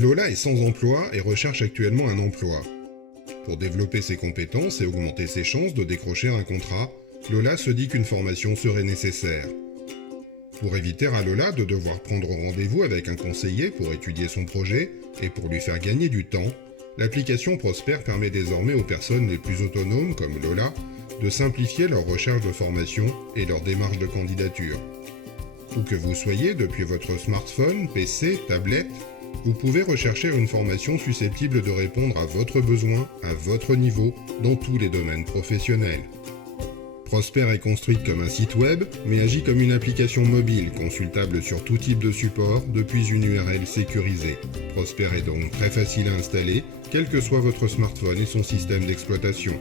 Lola est sans emploi et recherche actuellement un emploi. Pour développer ses compétences et augmenter ses chances de décrocher un contrat, Lola se dit qu'une formation serait nécessaire. Pour éviter à Lola de devoir prendre rendez-vous avec un conseiller pour étudier son projet et pour lui faire gagner du temps, l'application Prosper permet désormais aux personnes les plus autonomes comme Lola de simplifier leur recherche de formation et leur démarche de candidature. Où que vous soyez depuis votre smartphone, PC, tablette, vous pouvez rechercher une formation susceptible de répondre à votre besoin, à votre niveau, dans tous les domaines professionnels. Prosper est construite comme un site web, mais agit comme une application mobile consultable sur tout type de support depuis une URL sécurisée. Prosper est donc très facile à installer, quel que soit votre smartphone et son système d'exploitation.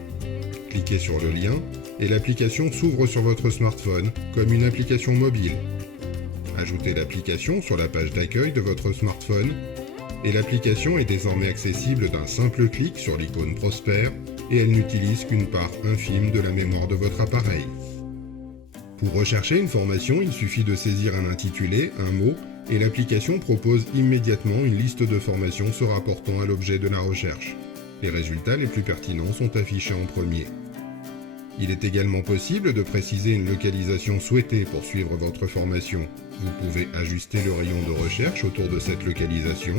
Cliquez sur le lien et l'application s'ouvre sur votre smartphone comme une application mobile. Ajoutez l'application sur la page d'accueil de votre smartphone et l'application est désormais accessible d'un simple clic sur l'icône Prosper et elle n'utilise qu'une part infime de la mémoire de votre appareil. Pour rechercher une formation, il suffit de saisir un intitulé, un mot, et l'application propose immédiatement une liste de formations se rapportant à l'objet de la recherche. Les résultats les plus pertinents sont affichés en premier. Il est également possible de préciser une localisation souhaitée pour suivre votre formation. Vous pouvez ajuster le rayon de recherche autour de cette localisation.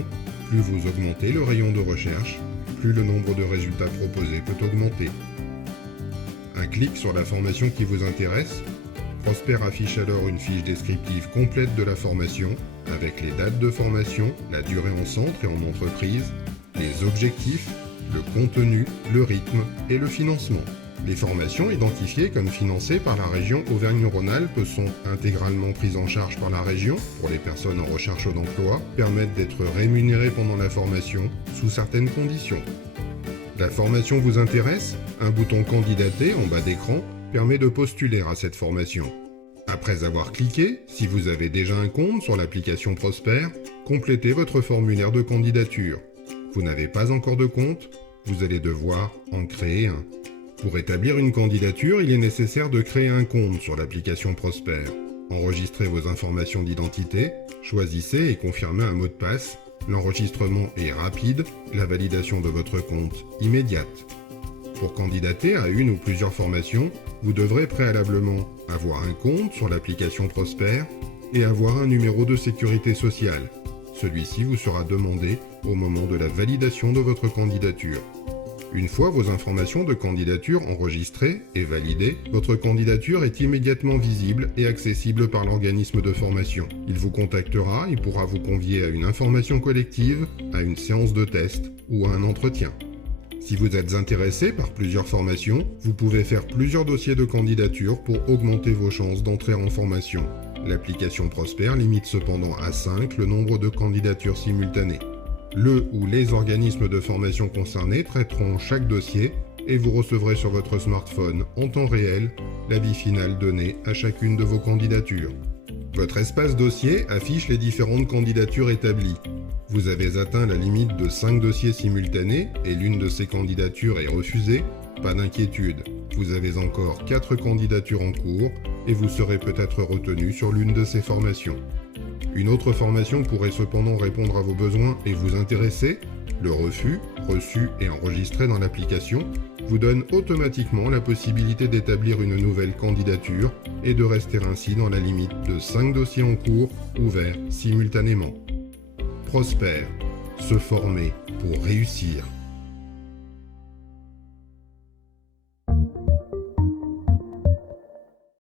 Plus vous augmentez le rayon de recherche, plus le nombre de résultats proposés peut augmenter. Un clic sur la formation qui vous intéresse, Prosper affiche alors une fiche descriptive complète de la formation, avec les dates de formation, la durée en centre et en entreprise, les objectifs, le contenu, le rythme et le financement. Les formations identifiées comme financées par la région Auvergne-Rhône-Alpes sont intégralement prises en charge par la région pour les personnes en recherche d'emploi, permettent d'être rémunérées pendant la formation sous certaines conditions. La formation vous intéresse? Un bouton candidater en bas d'écran permet de postuler à cette formation. Après avoir cliqué, si vous avez déjà un compte sur l'application Prosper, complétez votre formulaire de candidature. Vous n'avez pas encore de compte? Vous allez devoir en créer un. Pour établir une candidature, il est nécessaire de créer un compte sur l'application Prosper. Enregistrez vos informations d'identité, choisissez et confirmez un mot de passe. L'enregistrement est rapide, la validation de votre compte immédiate. Pour candidater à une ou plusieurs formations, vous devrez préalablement avoir un compte sur l'application Prosper et avoir un numéro de sécurité sociale. Celui-ci vous sera demandé au moment de la validation de votre candidature. Une fois vos informations de candidature enregistrées et validées, votre candidature est immédiatement visible et accessible par l'organisme de formation. Il vous contactera et pourra vous convier à une information collective, à une séance de test ou à un entretien. Si vous êtes intéressé par plusieurs formations, vous pouvez faire plusieurs dossiers de candidature pour augmenter vos chances d'entrer en formation. L'application Prosper limite cependant à 5 le nombre de candidatures simultanées. Le ou les organismes de formation concernés traiteront chaque dossier et vous recevrez sur votre smartphone en temps réel l'avis final donné à chacune de vos candidatures. Votre espace dossier affiche les différentes candidatures établies. Vous avez atteint la limite de 5 dossiers simultanés et l'une de ces candidatures est refusée. Pas d'inquiétude, vous avez encore 4 candidatures en cours et vous serez peut-être retenu sur l'une de ces formations. Une autre formation pourrait cependant répondre à vos besoins et vous intéresser. Le refus, reçu et enregistré dans l'application, vous donne automatiquement la possibilité d'établir une nouvelle candidature et de rester ainsi dans la limite de 5 dossiers en cours ouverts simultanément. Prosper, se former pour réussir.